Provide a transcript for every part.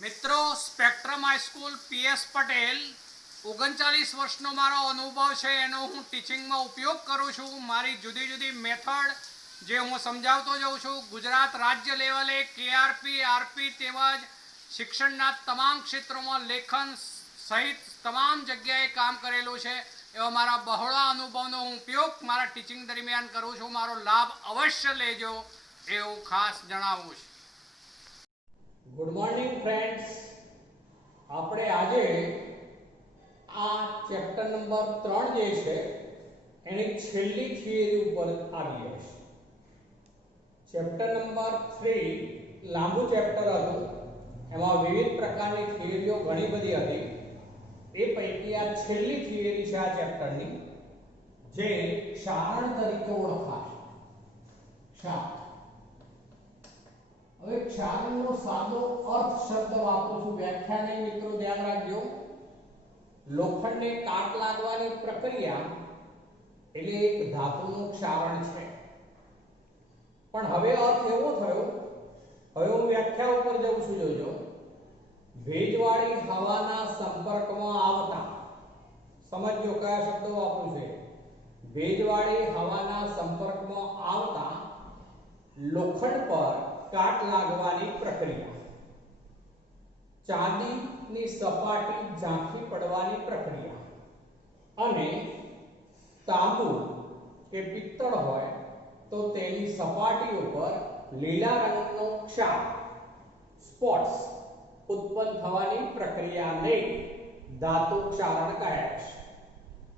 મિત્રો spectrum high school PS Patel 39 વર્ષનો મારો અનુભવ છે એનો હું ટીચિંગમાં ઉપયોગ કરું છું। મારી જુદી જુદી મેથડ જે હું સમજાવતો જાઉં છું। ગુજરાત રાજ્ય લેવલે કેઆરપી આરપી તેમજ શિક્ષણના તમામ ક્ષેત્રોમાં લેખન સહિત તમામ જગ્યાએ કામ કરેલું છે। એવા મારા બહોળા અનુભવનો હું ઉપયોગ મારા ટીચિંગ દરમિયાન કરું છું। મારો લાભ અવશ્ય લેજો એવું ખાસ જણાવું છું। गुड मॉर्निंग फ्रेंड्स, આપણે આજે આ ચેપ્ટર નંબર 3 જે છે એની છેલ્લી થિયરી ઉપર આવીએ છીએ। ચેપ્ટર નંબર 3 લાંબુ ચેપ્ટર હતું, એમાં વિવિધ પ્રકારની થિયરીઓ ઘણી બધી હતી। એ પૈકી આ છેલ્લી થિયરી છે આ ચેપ્ટરની, જે ક્ષારણ તરીકે ઓળખાય। ક્ષારણ હવે ક્ષારણનો સાદો અર્થ શબ્દ વાપરું છું, વ્યાખ્યા નહીં મિત્રો, ધ્યાન રાખજો। લોખંડને કાટ લાગવાની પ્રક્રિયા એટલે એક ધાતુનું ક્ષારણ છે। પણ હવે અર્થ એવો થયો, હવે હું વ્યાખ્યા ઉપર જઉં છું, જોજો। ભેજવાળી હવાના સંપર્કમાં આવતા, સમજો કયા શબ્દો વાપરું છે। ભેજવાળી હવાના સંપર્કમાં આવતા લોખંડ પર કાટ લાગવાની પ્રક્રિયા, ચાંદીની સપાટી ઝાંખી પડવાની પ્રક્રિયા, અને તાંબુ કે પિત્તળ હોય તો તેની સપાટી ઉપર લીલા રંગનો ક્ષાર સ્પોટ્સ ઉત્પન્ન થવાની પ્રક્રિયાને ધાતુ ક્ષારણ કહે છે।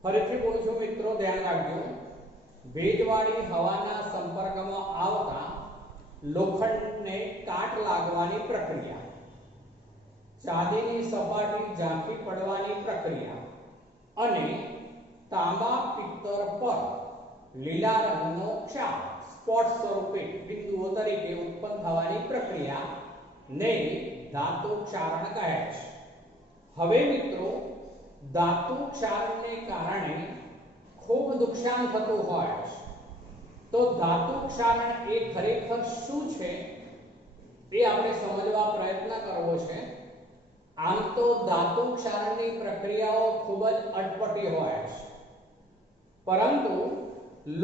ફરીથી બોલું છું મિત્રો, ધ્યાન રાખજો। ભેજવાળી હવાના સંપર્કમાં આવતા લોખંડને કાટ લાગવાની પ્રક્રિયા, ચાંદીની સપાટી ઝાંખી પડવાની પ્રક્રિયા, અને તાંબા પિત્તળ પર લીલા રંગનો ક્ષાર સ્પોટ સ્વરૂપે બિંદુઓ તરીકે ઉત્પન્ન થવાની પ્રક્રિયા ને ધાતુ ક્ષારણ કહે છે। હવે મિત્રો, ધાતુ ક્ષારણને કારણે ખૂબ નુકસાન થતું હોય છે, તો ધાતુ ક્ષારણ એ ખરેખર શું છે એ આપણે સમજવા પ્રયત્ન કરવો છે। આમ તો ધાતુ ક્ષારણની પ્રક્રિયાઓ ખૂબ જ અટપટી હોય છે, પરંતુ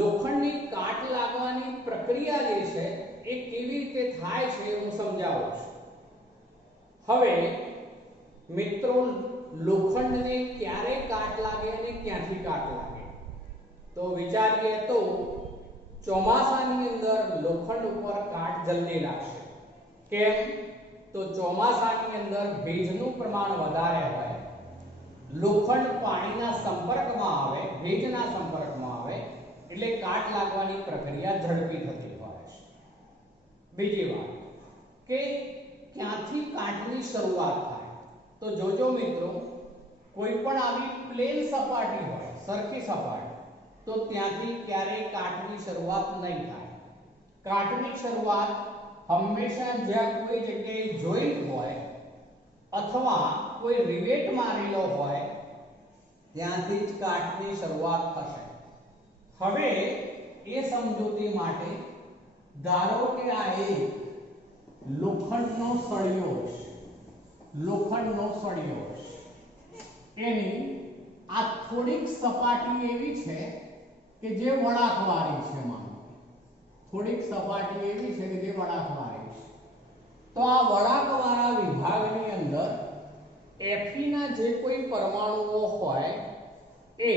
લોખંડની કાટ લાગવાની પ્રક્રિયા જે છે એ કેવી રીતે થાય છે હું સમજાવું છું। હવે મિત્રો, લોખંડને ક્યારે કાટ લાગે અને ક્યાંથી કાટ લાગે, તો વિચારીએ તો ચોમાસાની અંદર લોખંડ ઉપર કાટ જલ્દી લાગશે। કેમ? તો ચોમાસાની અંદર ભેજનું પ્રમાણ વધારે હોય, લોખંડ પાણીના સંપર્કમાં આવે, ભેજના સંપર્કમાં આવે એટલે કાટ લાગવાની પ્રક્રિયા ઝડપી થતી હોય છે। બીજી વાત કે ક્યાંથી કાટની શરૂઆત થાય, તો જોજો મિત્રો, કોઈ પણ આવી પ્લેન સપાટી હોય, સરખી સપાટી, તો ત્યાંથી ક્યારેય કાટની શરૂઆત નહીં થાય। કાટની શરૂઆત હંમેશા જ્યાં કોઈ જગ્યાએ જોઈન્ટ હોય અથવા કોઈ રિવેટ મારેલો હોય ત્યાંથી જ કાટની શરૂઆત થશે। હવે એ સમજૂતી માટે ધારો કે આ એક લોખંડનો સળિયો છે, લોખંડનો સળિયો છે, એની આ થોડીક સપાટી એવી છે કે જે વળાંકવાળી છે, માનો થોડીક સપાટી એવી છે કે જે વળાંકવાળી છે, તો આ વળાંકવાળા વિભાગની અંદર Fe ના જે કોઈ પરમાણુઓ હોય એ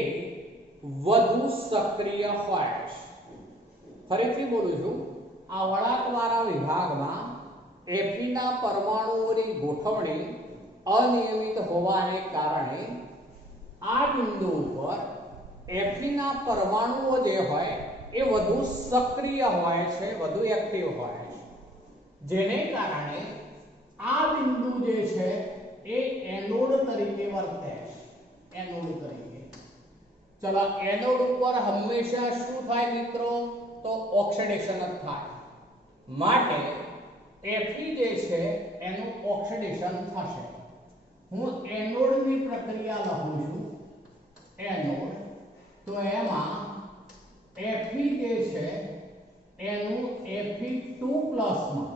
વધુ સક્રિય હોય છે। ફરીથી બોલું છું, આ વળાંકવાળા વિભાગમાં Fe ના પરમાણુઓની ગોઠવણી અનિયમિત હોવાને કારણે આ બિંદુ ઉપર Fe ના પરમાણુઓ જે હોય એ વધુ સક્રિય હોય છે, વધુ એક્ટિવ હોય છે, જેને કારણે આ બિંદુ જે છે એ એનોડ તરીકે વર્તે છે। એનોડ તરીકે, ચલો, એનોડ ઉપર હંમેશા શું થાય મિત્રો, તો ઓક્સિડેશન જ થાય, માટે Fe જે છે એનું ઓક્સિડેશન થશે। હું એનોડની પ્રક્રિયા લખું છું, એનોડ, તો એમાં Fe જે છે એનું Fe2+ માં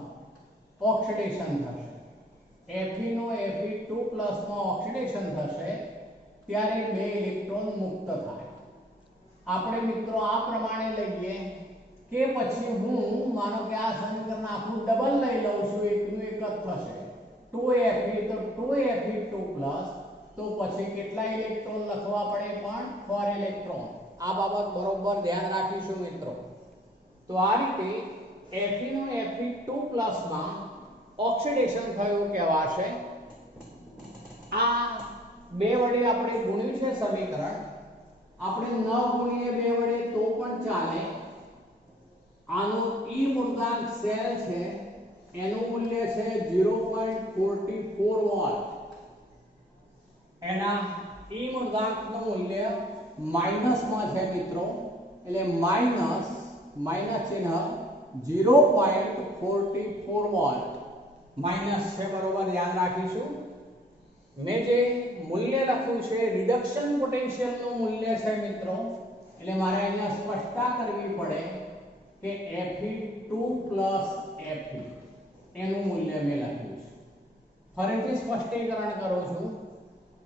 ઓક્સિડેશન થશે। Fe નો Fe2+ માં ઓક્સિડેશન થશે ત્યારે 2 ઇલેક્ટ્રોન મુક્ત થાય. આપણે મિત્રો આ પ્રમાણે લઈએ કે પછી હું માનો કે આ સમીકરણ આખું ડબલ લઈ લઉં છું, એકનું એક જ થશે 2Fe, તો 2Fe2+, તો પછી કેટલા ઇલેક્ટ્રોન લખવા પડે પણ 4 ઇલેક્ટ્રોન. આ બાબત બરોબર ધ્યાન રાખીશું મિત્રો. તો આ રીતે Fe નું Fe2+ માં ઓક્સિડેશન થયું કહેવાશે. આ 2 વડે આપણે ગુણ્યું છે સમીકરણ, આપણે ન ગુણીએ 2 વડે તો પણ ચાલે. આનું E મૂળાંક સેલ છે એનું મૂલ્ય છે 0.44 વોલ્ટ. એના E મૂળાંકનું મૂલ્ય માઈનસમાં છે મિત્રો, એટલે માઈનસ ચિહ્ન 0.44 વોલ્ટ માઈનસ છે, બરોબર ધ્યાન રાખીશું. મેં જે મૂલ્ય લખ્યું છે રિડક્શન પોટેન્શિયલનું મૂલ્ય છે મિત્રો, એટલે મારે અહીંયા સ્પષ્ટતા કરવી પડે કે Fe2+ Fe એનું મૂલ્ય મેં લખ્યું છે. ફરીથી સ્પષ્ટીકરણ કરું છું.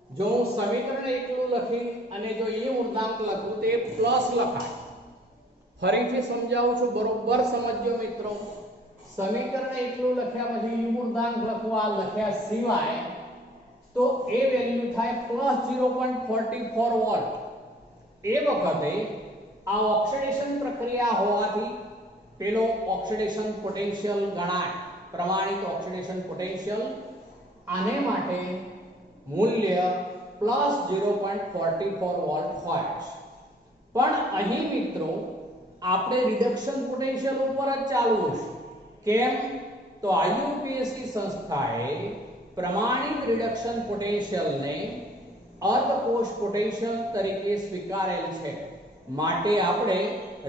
જો હું સમીકરણ એકલું લખી અને જો E મૂળાંક લખું તે પ્લસ લખાય. ફરીથી સમજાવું છું, બરોબર સમજજો મિત્રો. સમીકરણ એકલું લખ્યા પછી E મૂળાંક લખવા લખ્યા સિવાય તો એ વેલ્યુ થાય +0.44 વોલ્ટ. એ વખતે આ ઓક્સિડેશન પ્રક્રિયા હોવાથી પેલો ઓક્સિડેશન પોટેન્શિયલ ગણાય, પ્રમાણિત ઓક્સિડેશન પોટેન્શિયલ. આને માટે મૂલ્ય +0.44 વોલ્ટ હોય છે. પણ અહીં મિત્રો આપણે રિડક્શન પોટેન્શિયલ ઉપર જ ચાલવું છે. કેમ? તો IUPAC સંસ્થાએ પ્રમાણિત રિડક્શન પોટેન્શિયલને અર્ધકોષ પોટેન્શિયલ તરીકે સ્વીકારેલ છે. માટે આપણે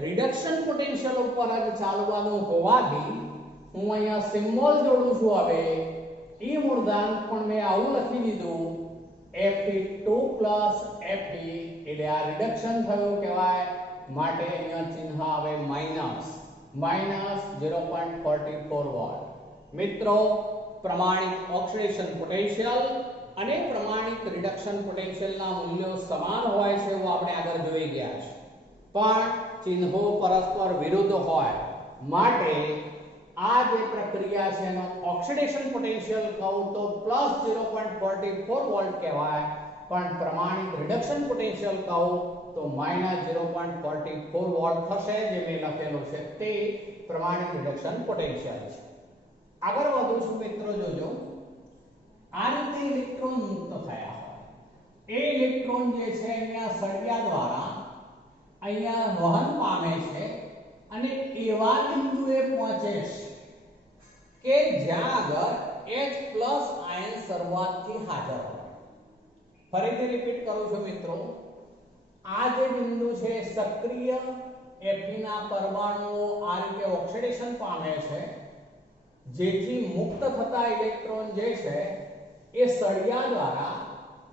રિડક્શન પોટેન્શિયલ ઉપર જ ચાલવાનું હોવાથી હું અહીંયા સિમ્બોલ જોડું છું. હવે E મૂળાંક પણ મેં આવું લખી દીધું Fe2+ Fe, એટલે આ રિડક્શન થયું કહેવાય. માટે અહીંયા ચિહ્ન આવે -0.44 વોલ્ટ. મિત્રો પ્રમાણિત ઓક્સિડેશન પોટેન્શિયલ અને પ્રમાણિત રિડક્શન પોટેન્શિયલના મૂલ્યો સમાન હોય છે એવું આપણે આગળ જોઈ ગયા છે, પણ ચિહ્નો પરસ્પર વિરુદ્ધ હોય. માટે આ જે પ્રક્રિયા છે એનો ઓક્સિડેશન પોટેન્શિયલ કહું તો +0.44 વોલ્ટ કહેવાય, પણ પ્રમાણિત રિડક્શન પોટેન્શિયલ કહું તો -0.44 વોલ્ટ થશે. જે મેં લખેલું છે તે પ્રમાણિત રિડક્શન પોટેન્શિયલ છે. આગળ વધું છું મિત્રો. જોજો આ રીતે ઇલેક્ટ્રોન મુક્ત થયા હોય એ ઇલેક્ટ્રોન જે છે અહીંયા સળિયા દ્વારા અહીંયા વહન પામે છે અને એવા બિંદુએ પહોંચે છે કે જ્યાં આગળ H+ આયન શરૂઆતથી હાજર હોય. ફરીથી રિપીટ કરું છું મિત્રો. આ જે બિંદુ છે સક્રિય Fe ના પરમાણુઓ આ રીતે ઓક્સિડેશન પામે છે, જેથી મુક્ત થતા ઇલેક્ટ્રોન જે છે એ સળિયા દ્વારા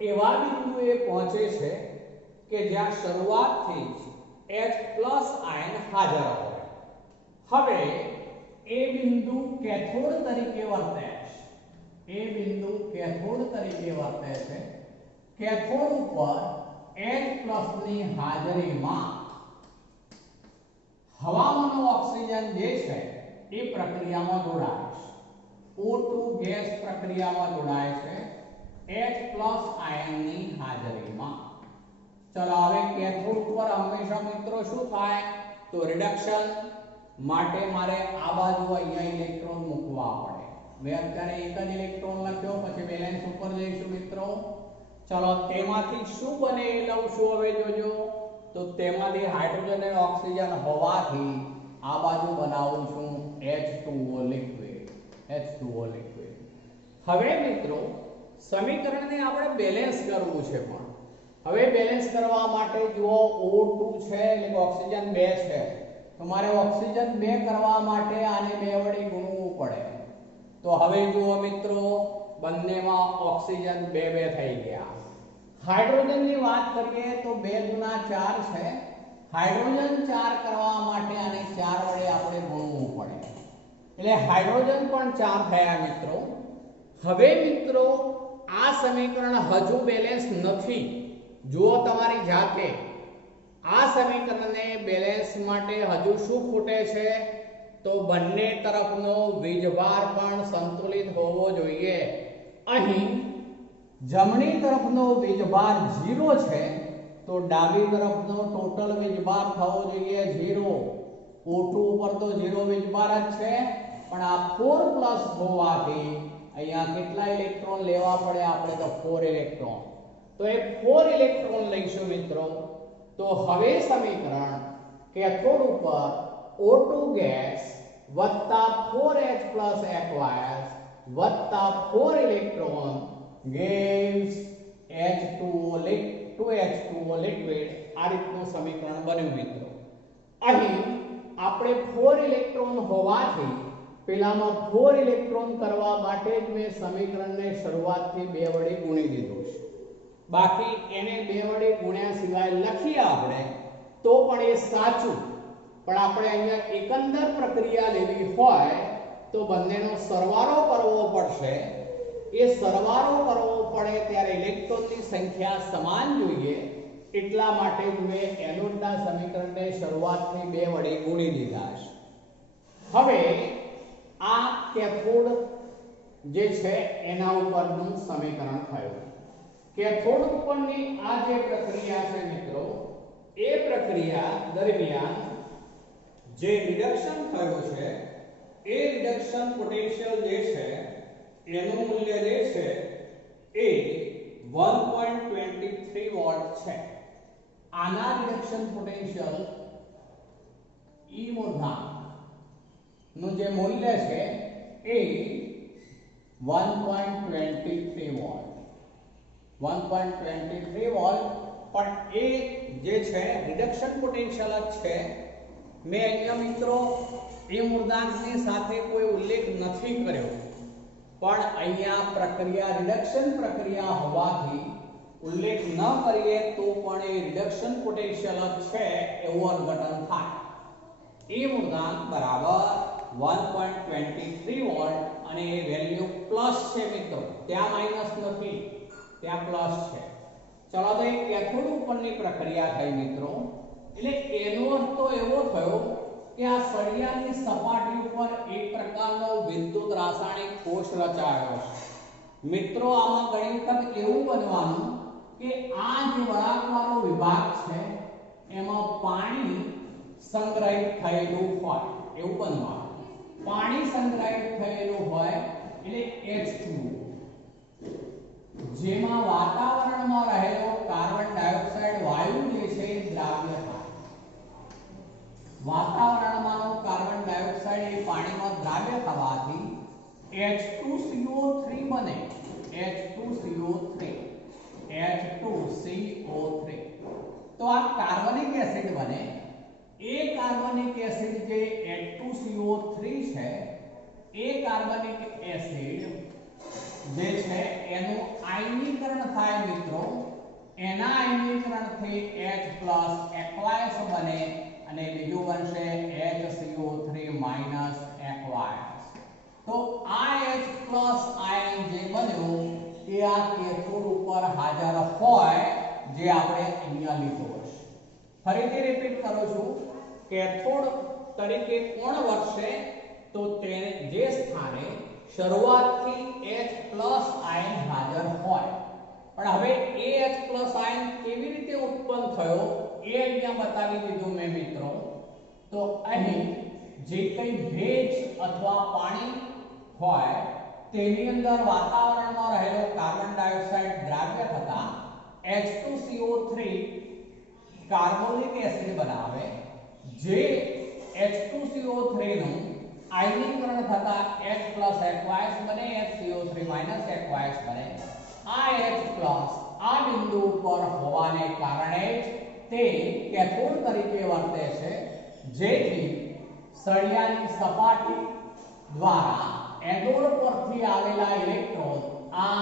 એવા બિંદુએ પહોંચે છે કે જ્યાં શરૂઆતથી H+ આયન હાજર હોય. હવે એ બિંદુ કેથોડ તરીકે વર્તે છે. કેથોડ ઉપર H+ ની હાજરીમાં હવામાંનો ઓક્સિજન જે છે એ પ્રક્રિયામાં જોડાય છે. O2 ગેસ પ્રક્રિયામાં જોડાય છે H+ આયનની હાજરીમાં. ચલો હવે કેથોડ ઉપર હંમેશા મિત્રો શું થાય? તો રિડક્શન માટે મારે આ બાજુ અહીંયા ઇલેક્ટ્રોન મૂકવા પડે. મેં અત્યારે એક જ ઇલેક્ટ્રોન લખ્યો, પછી બેલેન્સ ઉપર જઈશું મિત્રો. ચલો તેમાંથી શું બને એ લઉં છું. હવે જોજો, તો તેમાંથી હાઇડ્રોજન અને ઓક્સિજન હોવાથી આ બાજુ બનાવું છું H2O લિક્વિડ. હવે મિત્રો સમીકરણને આપણે બેલેન્સ કરવું છે. પણ હવે બેલેન્સ કરવા માટે જુઓ O2 છે એટલે ઓક્સિજન 2 છે, તો મારે ઓક્સિજન 2 કરવા માટે આને 2 વડે ગુણવું પડે. તો હવે જુઓ મિત્રો બંનેમાં ઓક્સિજન 2 થઈ ગયા. હાઇડ્રોજનની વાત કરીએ તો 2 ગુણા 4 છે. હાઇડ્રોજન 4 કરવા માટે આને 4 વડે આપણે ગુણવું પડે, એટલે હાઇડ્રોજન પણ 4 થયા મિત્રો. હવે મિત્રો આ સમીકરણ હજુ બેલેન્સ નથી. જુઓ તમારી જાતે, આ સમીકરણને બેલેન્સ માટે હજુ શું ખૂટે છે? તો બંને તરફનો વીજભાર પણ સંતુલિત હોવો જોઈએ. અહીં જમણી તરફનો વીજભાર 0 છે, તો ડાબી તરફનો ટોટલ વીજભાર થવો જોઈએ 0. O2 ઉપર તો 0 વીજભાર જ છે, પણ આ 4 પ્લસ હોવાથી અહીંયા કેટલા ઇલેક્ટ્રોન લેવા પડે? આપણે તો 4 ઇલેક્ટ્રોન. તો એ 4 ઇલેક્ટ્રોન લઈશું મિત્રો. તો હવે સમીકરણ કેથોડ ઉપર O2 ગેસ વત્તા 4H પ્લસ aqueous વત્તા 4 ઇલેક્ટ્રોન gives H2O liquid. આ રીતનું સમીકરણ બન્યું મિત્રો. અહીં આપણે 4 ઇલેક્ટ્રોન હોવાથી પેલામાં 4 ઇલેક્ટ્રોન કરવા માટે જ મેં સમીકરણને શરૂઆતથી 2 વડે ગુણી દીધું છે. બાકી એને 2 વડે ગુણ્યા સિવાય લખીએ આપણે તો પણ એ સાચું. પણ આપણે અહીંયા એકંદર પ્રક્રિયા લેવી હોય તો બંનેનો સરવાળો કરવો પડશે. એ સરવાળો કરવો પડે ત્યારે ઇલેક્ટ્રોનની સંખ્યા સમાન જોઈએ, એટલા માટે જ મેં એનોડના સમીકરણને શરૂઆતથી 2 વડે ગુણી દીધા છે. હવે આ કેથોડ જે છે એના ઉપરનું સમીકરણ થયું. કેથોડ ઉપરની આ જે પ્રક્રિયા છે મિત્રો, એ પ્રક્રિયા દરમિયાન જે રિડક્શન થયું છે એ રિડક્શન પોટેન્શિયલ જે છે એનું મૂલ્ય જે છે એ 1.23 વોટ છે. આના રિડક્શન પોટેન્શિયલ E મૂળાંક નું જે મૂલ્ય છે એ 1.23 વોટ 1.23 વોલ્ટ. પણ એ જે છે રિડક્શન પોટેન્શિયલ જ છે. મેં અહીંયા મિત્રો એ મૂળાંકની સાથે કોઈ ઉલ્લેખ નથી કર્યો, પણ અહીંયા પ્રક્રિયા રિડક્શન પ્રક્રિયા હોવાથી ઉલ્લેખ ન કરીએ તો પણ એ રિડક્શન પોટેન્શિયલ જ છે એવું અર્થઘટન થાય. એ મૂળાંક બરાબર 1.23 વોલ્ટ અને એ વેલ્યુ પ્લસ છે મિત્રો, ત્યાં માઈનસ નથી, ત્યાં પ્લસ છે. ચલો તો એ કેથોડ ઉપરની પ્રક્રિયા થઈ મિત્રો. એટલે એનો અર્થ તો એવો થયો કે આ સળિયાની સપાટી ઉપર એક પ્રકારનો વિદ્યુત રાસાયણિક કોષ રચાયો છે. મિત્રો આમાં ઘણી વખત એવું બનવાનું કે આ જે વળાંકવાળો વિભાગ છે એમાં પાણી સંગ્રહિત થયેલું હોય એવું બનવાનું. પાણી સંગ્રહિત થયેલું હોય એટલે H2O, જેમાં વાતાવરણમાં રહેલો કાર્બન ડાયોક્સાઇડ વાયુ જે છે એ દ્રાવ્ય થાય. વાતાવરણમાંનો કાર્બન ડાયોક્સાઇડ એ પાણીમાં દ્રાવ્ય થવાથી H2CO3 બને. H2CO3 તો આ કાર્બનિક એસિડ બને. એ કાર્બનિક એસિડ જે H2CO3 છે એ કાર્બનિક એસિડ જે છે એનું આયનીકરણ થાય મિત્રો. એના આયનીકરણથી H+ aqueous બને અને બીજું બનશે HCO3 aqueous. તો આ H+ આયન જે બન્યું એ આ કેથોડ ઉપર હાજર હોય જે આપણે અહીંયા લીધો છે. ફરીથી રિપીટ કરું છું, કેથોડ તરીકે કોણ વર્તશે? તો તે જે સ્થાને શરૂઆતથી H+ આયન હાજર હોય. પણ હવે એ H+ આયન કેવી રીતે ઉત્પન્ન થયો એ અહીંયા બતાવી દીધું મેં મિત્રો. તો અહીં જે કંઈ ભેજ અથવા પાણી હોય તેની અંદર વાતાવરણમાં રહેલો કાર્બન ડાયોક્સાઇડ દ્રાવ્ય થતા H2CO3 કાર્બોનિક એસિડ બનાવે, જે H2CO3 નું આયનીકરણ થતા H+ aqueous બને, HCO3 aqueous બને. આ H+ આ બિંદુ ઉપર હોવાને કારણે જ તે કેથોડ તરીકે વર્તે છે, જેથી સળિયાની સપાટી દ્વારા એનોડ પરથી આવેલા ઇલેક્ટ્રોન આ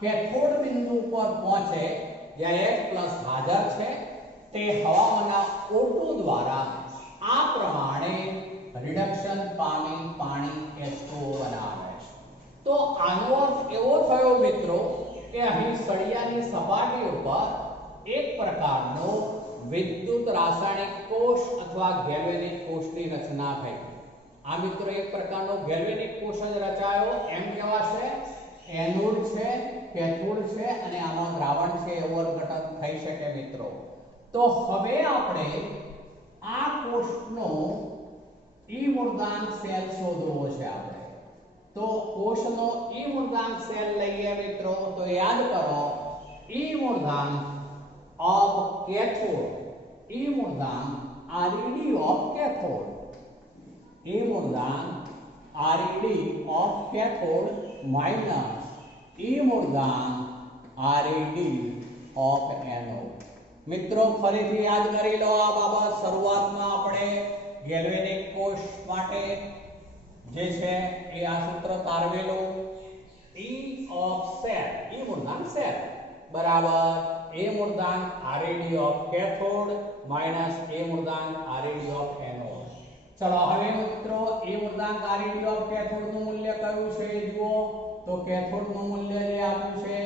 કેથોડ બિંદુ પર પહોંચે જ્યારે H+ હાજર છે તે હવામાંના O2 દ્વારા આ પ્રમાણે રિડક્શન પામી પાણી H2O બનાવે છે. તો આનો અર્થ એવો થયો મિત્રો કે અહીં સળિયાની સપાટી ઉપર એક પ્રકારનો વિદ્યુત રાસાયણિક કોષ અથવા ગેલ્વેનિક કોષની રચના થઈ. આ મિત્રો એક પ્રકારનો ગેલ્વેનિક કોષ જ રચાયો એમ કહેવાશે. એનોડ છે, કેથોડ છે અને આમાં દ્રાવણ છે એવો ઘટક થઈ શકે મિત્રો. તો હવે આપણે આ કોષનો ઈ મૂળાંક સેલ શોધવો છે આપણે. તો કોષનો ઈ મૂળાંક સેલ લઈએ મિત્રો. તો યાદ કરો ઈ મૂળાંક ઓફ કેથોડ, ઈ મૂળાંક RED ઓફ કેથોડ, ઈ મૂળાંક RED of cathode minus E મૂળાંક RED ઓફ એનોડ. મિત્રો ફરીથી યાદ કરી લો આ બાબત. શરૂઆતમાં આપણે ગેલ્વેનિક કોષ માટે જે છે એ આ સૂત્ર તારવેલું. E ઓફ સેલ, E મૂળાંક સેલ બરાબર A મૂળાંક RED of cathode minus A મૂળાંક RED ઓફ એનોડ. ચલો હવે મિત્રો A મૂળાંક RED ઓફ કેથોડ નું મૂલ્ય કયું છે એ જુઓ. તો કેથોડ નું મૂલ્ય જે આપ્યું છે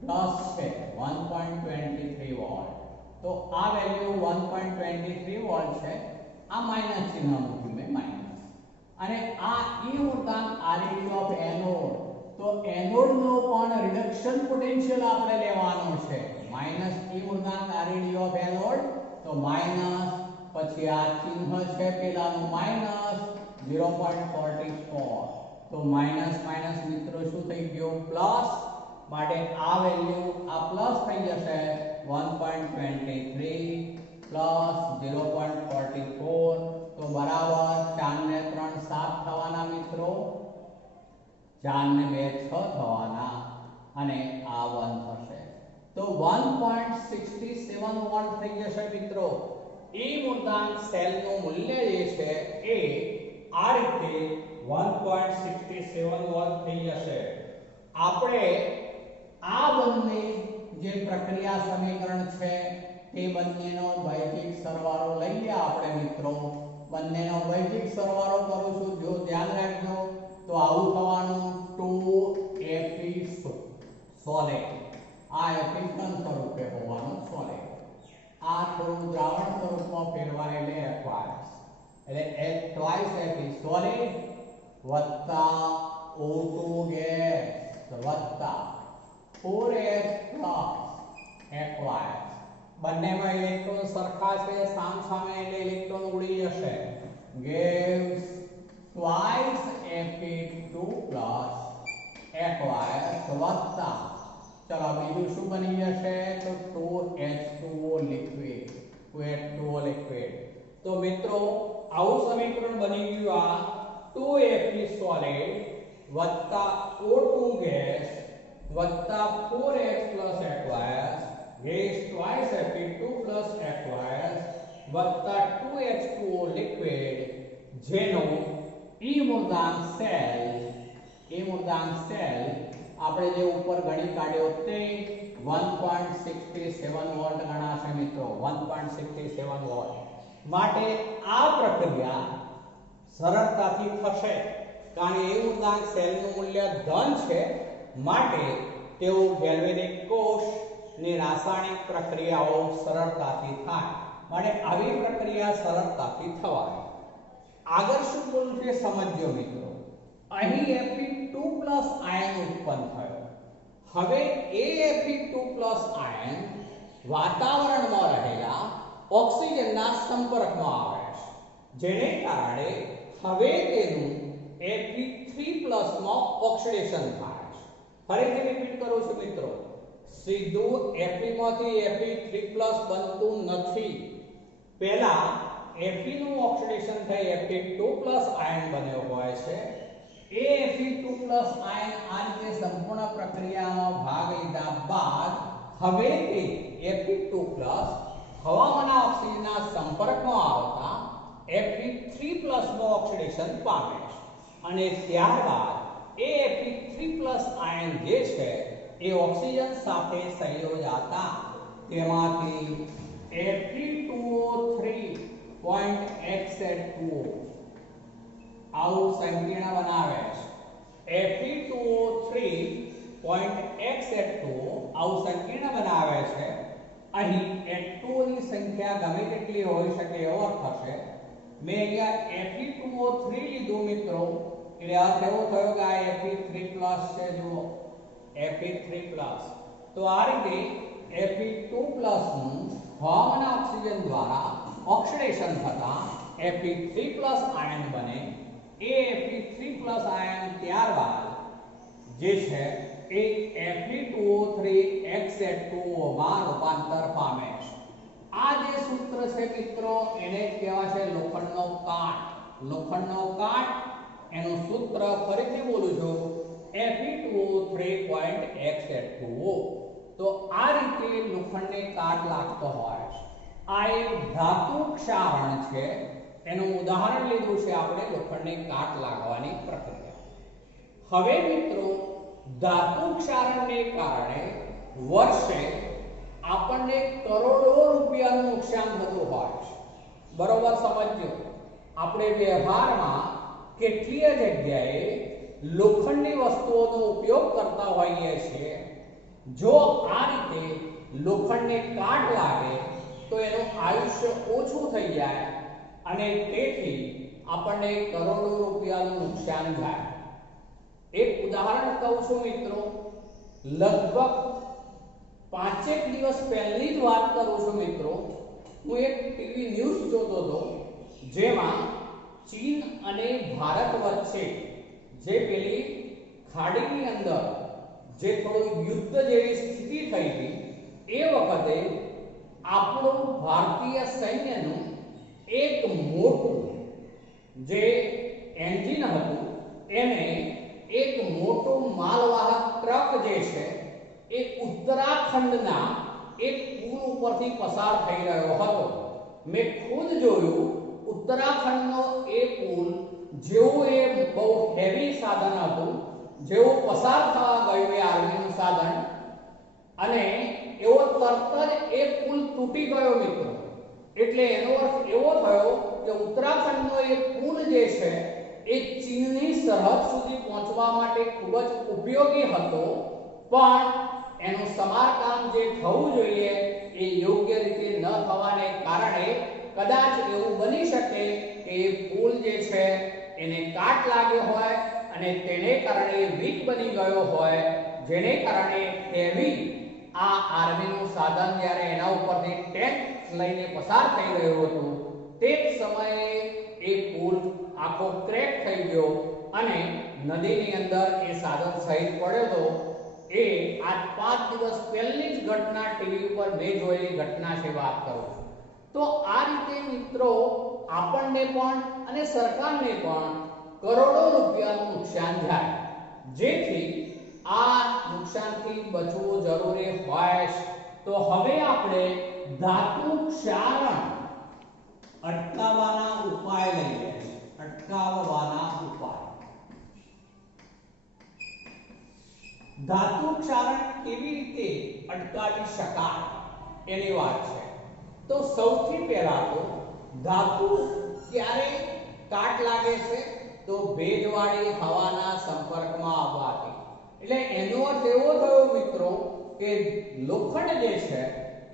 પ્લસ છે 1.23 વોલ્ટ. તો આ વેલ્યુ 1.23 વોલ્ટ છે. આ માઈનસ ચિહ્ન મૂક્યું મેં માઈનસ. અને આ E મૂળાંક RED ઓફ એનોડ. તો એનોડ નો પણ રિડક્શન પોટેન્શિયલ આપણે લેવાનો છે. Minus E મૂળાંક RED of anode. તો માઈનસ પછી આ ચિહ્ન છે પેલાનું માઈનસ 0.44. તો માઈનસ માઈનસ મિત્રો શું થઈ ગયું પ્લસ. માટે આ વેલ્યુ આ પ્લસ થઈ જશે 1.23 પ્લસ 0.44. તો બરાબર 4 ને 3 7 થવાના મિત્રો, 4 ને 2 6 થવાના અને આ 1 થશે. તો 1.67 વોલ્ટ થઈ જશે મિત્રો. એ મૂળાંક સેલનું મૂલ્ય જે છે એ આ રીતે 1.67 વોલ્ટ થઈ જશે. આપણે આ બંને જે પ્રક્રિયા સમીકરણ છે તે બંનેનો વૈજિક સરવાળો લઈએ આપણે મિત્રો. બંનેનો વૈજિક સરવાળો કરું છું, જો ધ્યાન રાખજો. તો આવું થવાનું 2Fe સોલિડ. આ એફિશન સ્વરૂપે હોવાનું સોલિડ. આ થોડું દ્રાવણ સ્વરૂપમાં ફેરવાય એટલે એક્વાયસ. એટલે ટ્વાઇસ Fe સોલિડ વત્તા O2 ગેસ વત્તા 4H પ્લસ એક્વાયસ. બંનેમાં ઇલેક્ટ્રોન સરખા છે, સામ સામે એટલે ઇલેક્ટ્રોન ઉડી જશે. gives twice Fe2 plus aqueous વત્તા ચલો બીજું શું બની જશે તો 2H2O liquid, 2H2O liquid. તો મિત્રો આવું સમીકરણ બની ગયું. આ 2Fe solid વત્તા O2 gas વત્તા 4H plus aqueous gives twice Fe2 plus aqueous વત્તા 2H2O liquid જેનો E મૂળાંક સેલ આપણે જે ઉપર ગણી કાઢ્યો તે 1.67 વોલ્ટ ગણાશે મિત્રો. 1.67 વોલ્ટ. માટે આ પ્રક્રિયા સરળતાથી થશે કારણ કે એ મૂળાંક સેલનું મૂલ્ય ધન છે. માટે તેઓ ગેલ્વેનિક કોષની રાસાયણિક પ્રક્રિયાઓ સરળતાથી થાય. માટે આવી પ્રક્રિયા સરળતાથી થવાય. આગળ શું બોલું છે સમજજો મિત્રો. અહીં Fe2+ આયન ઉત્પન્ન થયો. હવે એ Fe2+ આયન વાતાવરણમાં રહેલા ઓક્સિજનના સંપર્કમાં આવે છે, જેને કારણે હવે તેનું Fe3+ માં ઓક્સિડેશન થાય છે. ફરીથી રિપીટ કરું છું મિત્રો. સીધું Fe માંથી Fe3+ બનતું નથી. પહેલા Fe નું ઓક્સિડેશન થઈ Fe2+ આયન બન્યો હોય છે. એ Fe2+ આયન આ રીતે સંપૂર્ણ પ્રક્રિયામાં ભાગ લીધા બાદ હવે તે Fe2+ હવામાંના ઓક્સિજનના સંપર્કમાં આવતા Fe3+ નું ઓક્સિડેશન પામે છે અને ત્યારબાદ એ Fe3+ આયન જે છે એ ઓક્સિજન સાથે સંયોજાતા તેમાંથી Fe2O3.X2O આવું સંકીર્ણ બનાવે છે. Fe2O3 પોઈન્ટ x@2 આવું સંકીર્ણ બનાવે છે. અહીં at2 ની સંખ્યા ગમે તેટલી હોઈ શકે એવો અર્થ થશે. મેં અહીંયા Fe2O3 લીધું મિત્રો, એટલે અર્થ એવો થયો કે આ Fe3+ છે. જુઓ Fe3+. તો આ રીતે Fe2+ નું હવામાંના ઓક્સિજન દ્વારા ઓક્સિડેશન થતા Fe3+ આયન બને. એ Fe3+ આયન ત્યારબાદ જે છે એ Fe2O3 માં રૂપાંતર પામે છે. આ જે સૂત્ર છે મિત્રો એને જ કહેવાય છે લોખંડનો કાટ. લોખંડનો કાટ એનું સૂત્ર ફરીથી બોલું છું, Fe2O3.X@2O. તો આ રીતે લોખંડને કાટ લાગતો હોય છે. આ એક ધાતુ ક્ષારણ છે. એનું ઉદાહરણ લીધું છે આપણે લોખંડને કાટ લાગવાની પ્રક્રિયા. હવે મિત્રો ધાતુ ક્ષારણને કારણે વર્ષે આપણને કરોડો રૂપિયાનું નુકસાન થતું હોય છે. બરોબર સમજજો. આપણે વ્યવહારમાં કેટલીય જગ્યાએ લોખંડની વસ્તુઓનો ઉપયોગ કરતા હોઈએ છીએ. જો આ રીતે લોખંડને કાટ લાગે તો એનું આયુષ્ય ઓછું થઈ જાય અને તેથી આપણને કરોડો રૂપિયાનું નુકસાન થાય. એક ઉદાહરણ કહું છું મિત્રો, લગભગ 5 દિવસ પહેલી જ વાત કરું છું મિત્રો. હું એક ટીવી ન્યૂઝ જોતો હતો જેમાં ચીન અને ભારત વચ્ચે જે પેલી ખાડીની અંદર જે થોડું યુદ્ધ જેવી સ્થિતિ થઈ હતી એ વખતે આપણું ભારતીય સૈન્યનું એક મોટું જે એન્જિન હતું એને એક મોટો માલવાહક ટ્રક જે છે એ ઉત્તરાખંડના એક પુલ ઉપરથી પસાર થઈ રહ્યો હતો. મેં ખુદ જોયું ઉત્તરાખંડનો એ પુલ જેવું એ બહુ હેવી સાધન હતું, જેવું પસાર થવા ગયું એ આર્મીનું સાધન અને એવો તરત જ એ પુલ તૂટી ગયો મિત્રો. એટલે એનો અર્થ એવો થયો કે ઉત્તરાખંડનો એ પુલ જે છે એ ચીનની સરહદ સુધી પહોંચવા માટે ખૂબ જ ઉપયોગી હતો, પણ એનું સમારકામ જે થવું જોઈએ એ યોગ્ય રીતે ન થવાને કારણે કદાચ એવું બની શકે કે એ પુલ જે છે એને કાટ લાગ્યો હોય અને તેને કારણે વીક બની ગયો હોય, જેને કારણે હેવી આ આર્મીનું સાધન જ્યારે એના ઉપરથી ટેન્ક લઈને પસાર થઈ રહ્યું હતું તે જ સમયે એ પુલ આખો ક્રેક થઈ ગયો અને નદીની અંદર એ સાધન સહિત પડ્યો હતો. એ આજ 5 દિવસ પહેલી જ ઘટના ટીવી ઉપર મેં જોયેલી ઘટના છે વાત કરું છું. તો આ રીતે મિત્રો આપણને પણ અને સરકારને પણ કરોડો રૂપિયાનું નુકસાન થાય, જેથી આ નુકસાનથી બચવું જરૂરી હોય. તો હવે આપણે ધાતુ ક્ષારણ અટકાવવાના ઉપાય લઈએ. અટકાવવાના ઉપાય. ધાતુ ક્ષારણ કેવી રીતે અટકાવી શકાય એની વાત છે. તો સૌથી પહેલા તો ધાતુ ક્યારે કાટ લાગે છે? તો ભેજવાળી હવાના સંપર્કમાં આવવાથી. એટલે એનો અર્થ એવો થયો મિત્રો કે લોખંડ જે છે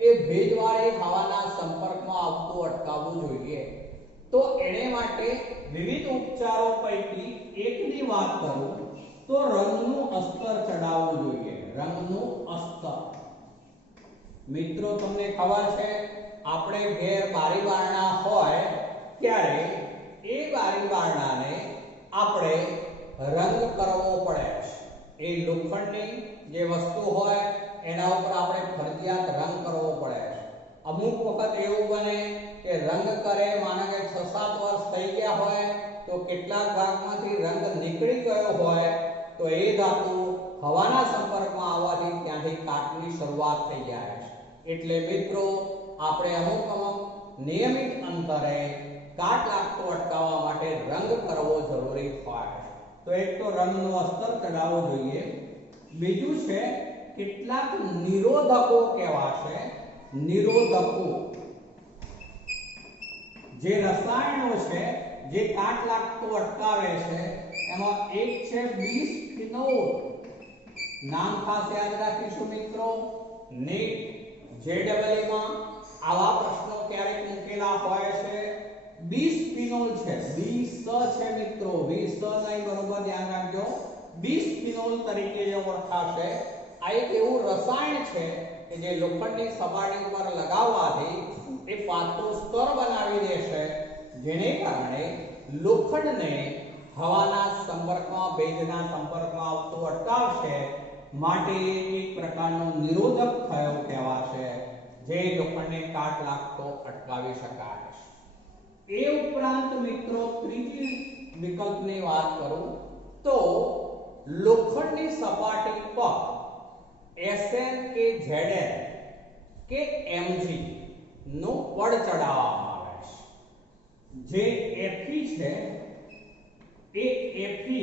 એ ભેજવાળી હવાના સંપર્કમાં આવતું અટકાવવું જોઈએ. તો એને માટે વિવિધ ઉપચારો પૈકી એકની વાત કરું તો રંગનું અસ્તર ચડાવવું જોઈએ. રંગનું અસ્તર મિત્રો તમને ખબર છે આપણે ઘેર બારી બારણા હોય ત્યારે એ બારી બારણાને આપણે રંગ કરવો પડે છે. એ લોખંડની જે વસ્તુ હોય એના ઉપર આપણે ફરજિયાત રંગ કરવો પડે છે. અમુક વખત એવું બને કે રંગ કરે માનો કે 6-7 વર્ષ થઈ ગયા હોય તો કેટલાક ભાગમાંથી રંગ નીકળી ગયો હોય તો એ ધાતુ હવાના સંપર્કમાં આવવાથી ત્યાંથી કાટની શરૂઆત થઈ જાય છે. એટલે મિત્રો આપણે અમુક નિયમિત અંતરે કાટ લાગતો અટકાવવા માટે રંગ કરવો જરૂરી હોય. તો એક તો રંગનો અસ્તર ચડાવવો જોઈએ. બીજું છે કેટલાક નિરોધકો કહેવાશે. નિરોધકો જે રસાયણો છે જે કાટ લાગતો અટકાવે છે એમાં એક છે બિસ્ફિનોલ. નામ ખાસ યાદ રાખીશું મિત્રો. નીટ JEE માં આવા પ્રશ્નો ક્યારેક મૂકેલા હોય છે. બિસ્ફિનોલ છે, બીસ છે મિત્રો, બીસ નહીં, બરોબર ધ્યાન રાખજો. બિસ્ફિનોલ તરીકે જે ઓળખાશે. આ એક એવું રસાયણ છે કે જે લોખંડની સપાટી ઉપર લગાવવાથી એ પાતળો સ્તર બનાવી દેશે, જેને કારણે લોખંડને હવાના સંપર્કમાં, ભેજના સંપર્કમાં આવતું અટકાવશે. માટે એક પ્રકારનો નિરોધક થયો કહેવાશે, જે લોખંડને કાટ લાગતો અટકાવી શકાય. એ ઉપરાંત મિત્રો ત્રીજી વિકલ્પની વાત કરું તો લોખંડની સપાટી પર Sn કે Zn કે Mg નું પડ ચડાવવામાં આવે છે. જે Fe છે એ Fe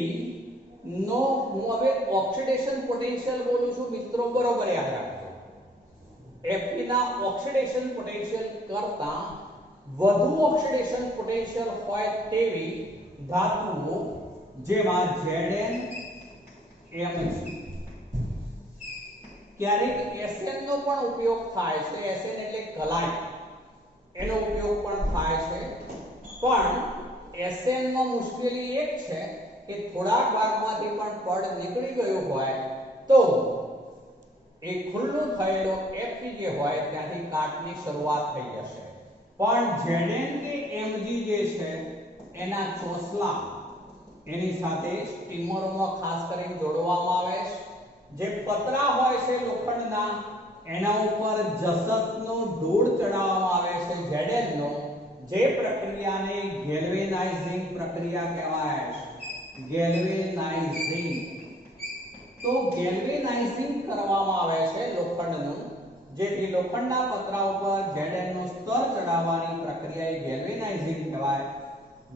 નો હું હવે ઓક્સિડેશન પોટેન્શિયલ બોલું છું મિત્રો, બરોબર યાદ રાખજો. Fe ના ઓક્સિડેશન પોટેન્શિયલ કરતા વધુ ઓક્સિડેશન પોટેન્શિયલ હોય તેવી ધાતુઓ જેમાં Zn Mg. ક્યારેક Sn નો પણ ઉપયોગ થાય છે. Sn એટલે કલાય, એનો ઉપયોગ પણ થાય છે. પણ Sn માં મુશ્કેલી એક છે કે થોડાક ભાગમાંથી પણ પડ નીકળી ગયું હોય તો એ ખુલ્લું થયેલો Fe જે હોય ત્યાંથી કાટની શરૂઆત થઈ જશે. પણ Zn કે Mg જે છે એના ચોસલા એની સાથે સ્ટીમરોમાં ખાસ કરીને જોડવામાં આવે છે. જે પતરા હોય છે લોખંડના, એના ઉપર જસતનો ઢોળ ચડાવવામાં આવે છે Zn નો, જે પ્રક્રિયાને ગેલ્વેનાઇઝિંગ પ્રક્રિયા કહેવાય છે. ગેલ્વેનાઇઝિંગ. તો ગેલ્વેનાઇઝિંગ કરવામાં આવે છે લોખંડનું, જેથી લોખંડના પતરા ઉપર Zn નો સ્તર ચડાવવાની પ્રક્રિયા એ ગેલ્વેનાઇઝિંગ કહેવાય,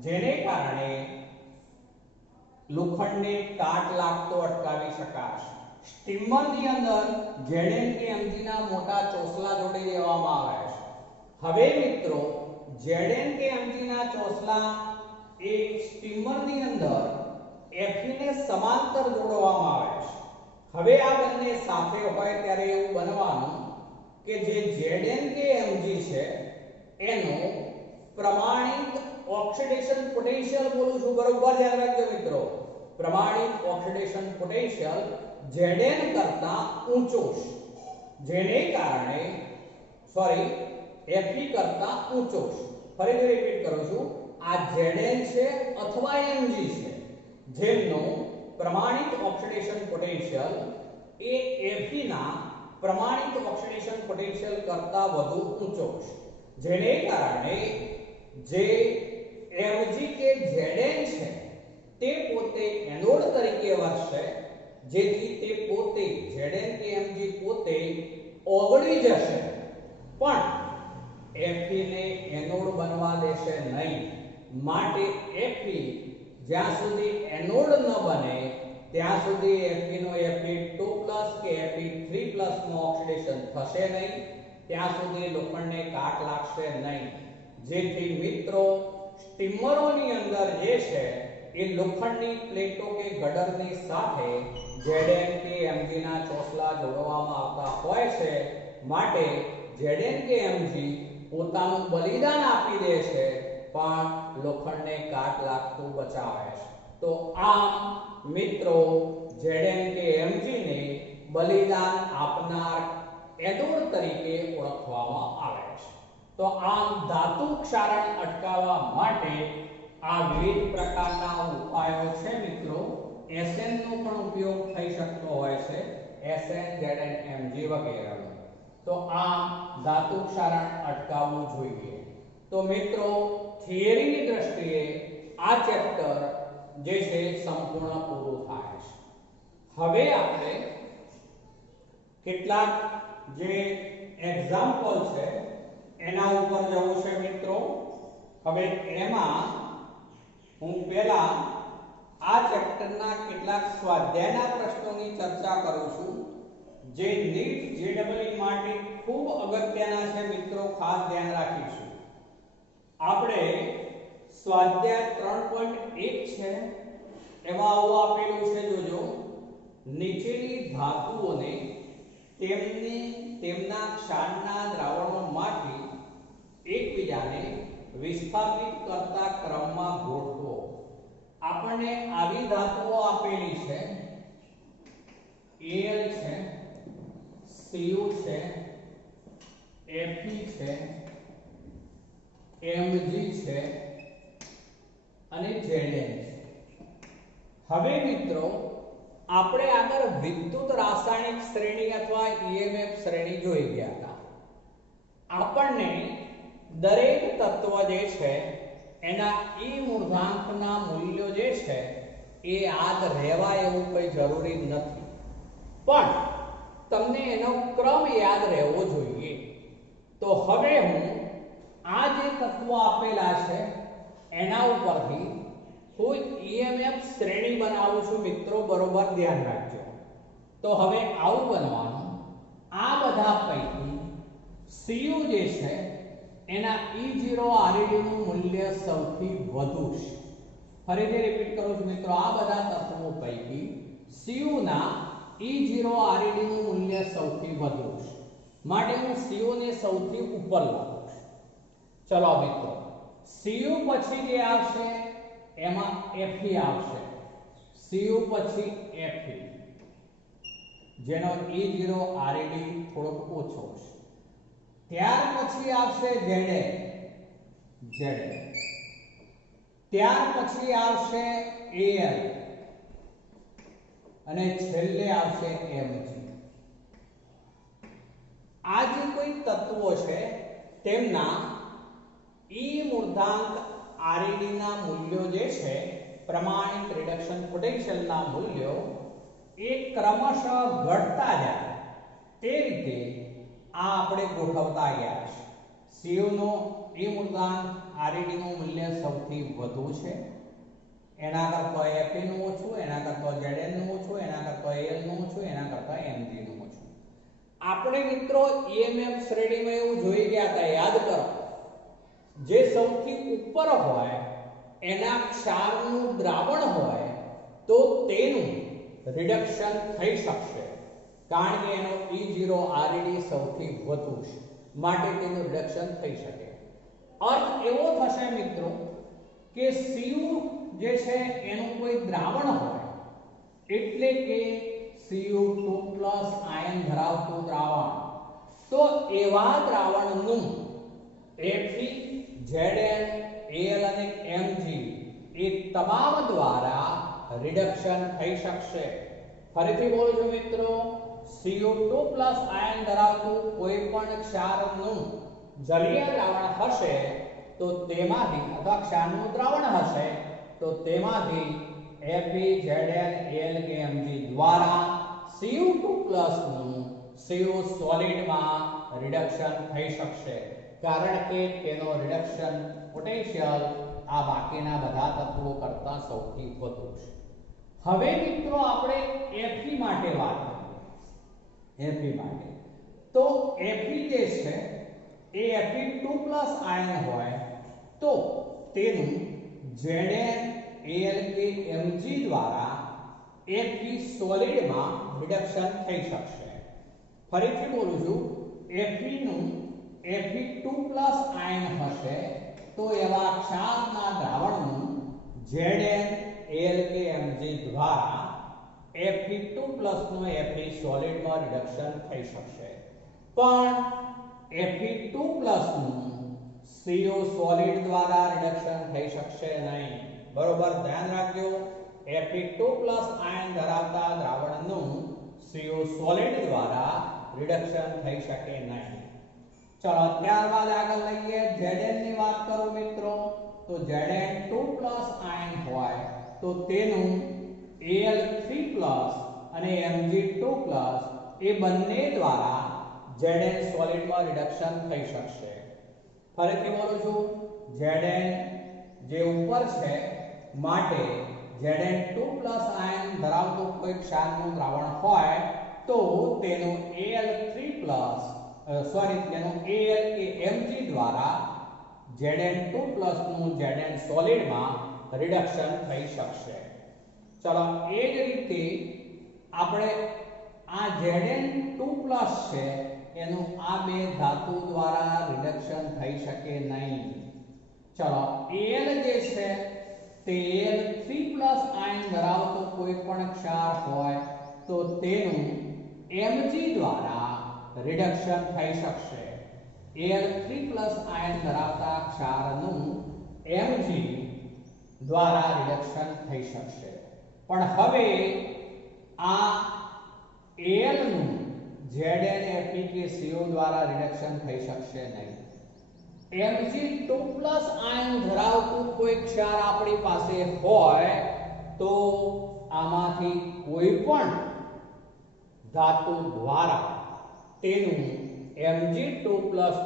જેને કારણે લોખંડને કાટ લાગતો અટકાવી શકાશે. સ્ટીમરની અંદર Zn કે Mg ના મોટા ચોસલા જોડી દેવામાં આવે છે. હવે મિત્રો Zn કે Mg ના ચોસલા એ સ્ટીમરની અંદર Fe ને સમાંતર જોડવામાં આવે છે. હવે આ બંને સાથે હોય ત્યારે એવું બનવાનું કે જે Zn કે Mg છે એનો પ્રમાણિત ઓક્સિડેશન પોટેન્શિયલ બોલું છું, બરોબર ધ્યાન રાખજો મિત્રો. પ્રમાણિત ઓક્સિડેશન પોટેન્શિયલ Zn કરતા ઊંચો છે, જેને કારણે Fe કરતા ઊંચો છે. ફરીથી રિપીટ કરું છું, આ Zn છે અથવા Mg છે જેમનો પ્રમાણિત ઓક્સિડેશન પોટેન્શિયલ એ Fe ના પ્રમાણિત ઓક્સિડેશન પોટેન્શિયલ કરતા વધુ ઊંચો છે, જેને કારણે જે Mg કે Zn છે તે પોતે એનોડ તરીકે વર્તશે, જેથી તે પોતે Zn કે Mg પોતે ઓગળી જશે, પણ Fe ને એનોડ બનવા દેશે નહીં. માટે Fe જ્યાં સુધી એનોડ ન બને ત્યાં સુધી Fe નો Fe2+ કે Fe3+ માં ઓક્સિડેશન થશે નહીં, ત્યાં સુધી લોખંડને કાટ લાગશે નહીં. જેથી મિત્રો સ્ટીમરોની અંદર જે છે એ લોખંડની પ્લેટો કે ગડરની સાથે Zn કે Mg ના ચોસલા જોડવામાં આવતા હોય છે. માટે Zn કે Mg પોતાનું બલિદાન આપી દે છે, પણ લોખંડને કાટ લાગતું બચાવે છે. તો આમ મિત્રો Zn કે Mg ને બલિદાન આપનાર એનોડ તરીકે ઓળખવામાં આવે છે. તો આમ ધાતુ ક્ષારણ અટકાવવા માટે આ વિવિધ પ્રકારના ઉપાયો છે મિત્રો. Sn નો પણ ઉપયોગ થઈ શકતો હોય છે, Sn, Zn, Mg વગેરેનો. તો આમ ધાતુ ક્ષારણ અટકાવવું જોઈએ. તો મિત્રો થિયરીની દ્રષ્ટિએ આ ચેપ્ટર જે છે સંપૂર્ણ પૂરું થાય છે. હવે આપણે કેટલાક જે એક્ઝામ્પલ છે એના ઉપર જવું છે મિત્રો. હવે એમાં હું પહેલા આ ચેપ્ટરના કેટલાક સ્વાધ્યાયના પ્રશ્નોની ચર્ચા કરું છું, જે નીટ JEE માટે ખૂબ અગત્યના છે મિત્રો, ખાસ ધ્યાન રાખીશું. આપણે સ્વાધ્યાય 3.1 છે એમાં આવું આપેલું છે, જોજો નીચેની ધાતુઓને તેમના ક્ષારના દ્રાવણોમાંથી એકબીજાને વિસ્થાપિત કરતા ક્રમમાં ગોઠવો. આપણને આવી ધાતુઓ આપેલી છે, Al છે, Cu છે, Fe છે, Mg છે અને Zn છે. હવે મિત્રો આપણે આગળ વિદ્યુત રાસાયણિક શ્રેણી અથવા EMF શ્રેણી જોઈ ગયા હતા. આપણને દરેક તત્વ જે છે એના E મૂળાંકના મૂલ્યો જે છે એ યાદ રહેવા એવું કોઈ જરૂરી નથી, પણ તમને એનો ક્રમ યાદ રહેવો જોઈએ. તો હવે હું આ જે તત્વો આપેલા છે એના ઉપરથી હું EMF શ્રેણી બનાવું છું મિત્રો, બરોબર ધ્યાન રાખજો. તો હવે આવું બનવાનું, આ બધા પૈકી Cu જે છે એના E0 ReD નું મૂલ્ય સૌથી વધુ છે. ફરીથી રિપીટ કરું છું મિત્રો, આ બધા તત્વો પૈકી Cu ના E0 ReD નું મૂલ્ય સૌથી વધુ છે, માટે હું Cu ને સૌથી ઉપર લાવું છું. ચલો મિત્રો, Cu પછી જે આવશે એમાં Fe આવશે. Cu પછી Fe, જેનો E0 ReD થોડોક ઓછો છે. ત્યાર પછી આવશે Zn, ત્યાર પછી આવશે Al અને છેલ્લે આવશે Mg. આ જે કોઈ તત્વો છે તેમના E મૂર્ધાંક ReD ના મૂલ્યો જે છે, પ્રમાણિત રિડક્શન પોટેન્શિયલ ના મૂલ્યો એ ક્રમશઃ ઘટતા જાય તે રીતે આ આપણે ગોઠવતા ગયા છે. Cu નો E મૂર્ધાંક ReD નું મૂલ્ય સૌથી વધુ છે, એના કરતા Fe નું ઓછું, એના કરતા Zn નું ઓછું, એના કરતા Al નું ઓછું, એના કરતા Mg નું ઓછું. આપણે મિત્રો EMF શ્રેણીમાં એવું જોઈ ગયા હતા, યાદ કરો, જે સૌથી ઉપર હોય એના ક્ષારનું દ્રાવણ હોય તો તેનું રિડક્શન થઈ શકશે, કારણ કે એનો E0 ReD સૌથી વધુ છે, માટે તેનું રિડક્શન થઈ શકે. અર્થ એવો થશે મિત્રો કે Cu જે છે એનું કોઈ દ્રાવણ હોય, એટલે કે Cu2+ આયન ધરાવતું દ્રાવણ, તો એવા દ્રાવણનું Fe, Zn, Al અને Mg એ તમામ દ્વારા રિડક્શન થઈ શકશે. ફરીથી બોલું છું મિત્રો, Cu2+ આયન ધરાવતું કોઈ પણ ક્ષારનું જલીય દ્રાવણ હશે તો તેમાંથી, અથવા ક્ષારનું દ્રાવણ હશે તો તેમાંથી Fe, Zn, Al કે Mg દ્વારા Cu2+ નું Cu સોલિડમાં રિડક્શન થઈ શકશે, કારણ કે તેનો રિડક્શન પોટેન્શિયલ આ બાકીના બધા તત્વો કરતા સૌથી વધુ છે. હવે મિત્રો આપણે Fe માટે વાત કરીએ. Fe માટે તો Fe જે છે એ Fe2+ આયન હોય તો તેનું Zn, Al કે Mg દ્વારા Fe સોલિડમાં રિડક્શન થઈ શકશે. ફરીથી બોલું છું, Fe નું Fe2+ આયન હશે તો એવા ક્ષારના દ્રાવણનું Zn, Al કે Mg દ્વારા Fe2+ નું Fe સોલિડમાં રિડક્શન થઈ શકશે, પણ Fe2+ નું CO સોલિડ દ્વારા રિડક્શન થઈ શકશે નહીં. બરોબર ધ્યાન રાખજો, Fe2+ આયન ધરાવતા દ્રાવણનું CO સોલિડ દ્વારા રિડક્શન થઈ શકે નહીં. ચલો ત્યારબાદ આગળ લઈએ, Zn ની વાત કરું મિત્રો, તો Zn2+ આયન હોય તો તેનું Al3+ અને Mg2+ એ બંને દ્વારા Zn સોલિડમાં રિડક્શન થઈ શકશે. ફરીથી બોલું છું, Zn જે ઉપર છે માટે Zn2+ આયન ધરાવતું કોઈ ક્ષારનું દ્રાવણ હોય તો તેનું તેનું Al કે Mg દ્વારા Zn2+ નું Zn સોલિડમાં રિડક્શન થઈ શકશે. ચલો એ જ રીતે આપણે આ Zn2+ છે એનું આ બે ધાતુ દ્વારા રિડક્શન થઈ શકે નહીં. ચલો Al જે છે તે Al3+ આયન ધરાવતો કોઈ પણ ક્ષાર હોય તો તેનું Mg દ્વારા રિડક્શન થઈ શકશે. Al3+ આયન ધરાવતા ક્ષારનું Mg દ્વારા રિડક્શન થઈ શકશે. પણ હવે આ Al નું Zn-FeKCO દ્વારા રિડક્શન થઈ શકશે નહીં. Mg2+ આયન ધરાવતું કોઈ ક્ષાર આપણી પાસે હોય તો આમાંથી કોઈ પણ ધાતુ દ્વારા તેનું Mg2+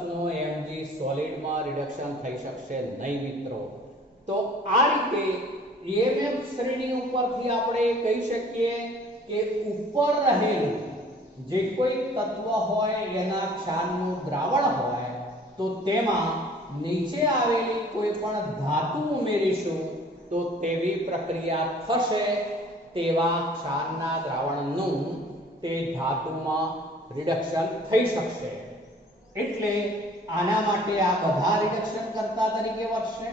નું Mg સોલિડમાં રિડક્શન થઈ શકશે નહીં મિત્રો. તો આ રીતે EMF શ્રેણી ઉપરથી આપણે કહી શકીએ કે ઉપર રહેલું જે કોઈ તત્વ હોય એના ક્ષારનું દ્રાવણ હોય તો તેમાં નીચે આવેલી કોઈ પણ ધાતુ ઉમેરીશું તો તેવી પ્રક્રિયા થશે. તેવા ક્ષારના દ્રાવણનું તે ધાતુમાં રિડક્શન થઈ શકશે. એટલે આના માટે આ બધા રિડક્શન કરતા તરીકે વર્તશે,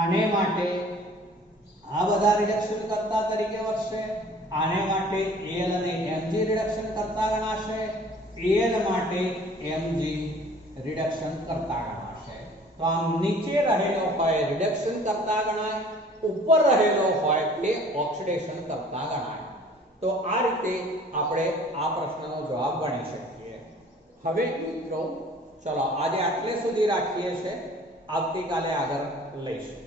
આને માટે આ બધા રિડક્શન કરતા તરીકે વર્તશે, આને માટે Al અને Mg રિડક્શન કરતા ગણાશે, Al માટે Mg રિડક્શન કરતા ગણાશે. તો આમ નીચે રહેલો હોય રિડક્શન કરતા ગણાય, ઉપર રહેલો હોય તે ઓક્સિડેશન કરતા ગણાય. તો આ રીતે આપણે આ પ્રશ્નનો જવાબ ગણી શકીએ. હવે મિત્રો ચલો આજે આટલે સુધી રાખીએ છીએ, આવતીકાલે આગળ લઈશું.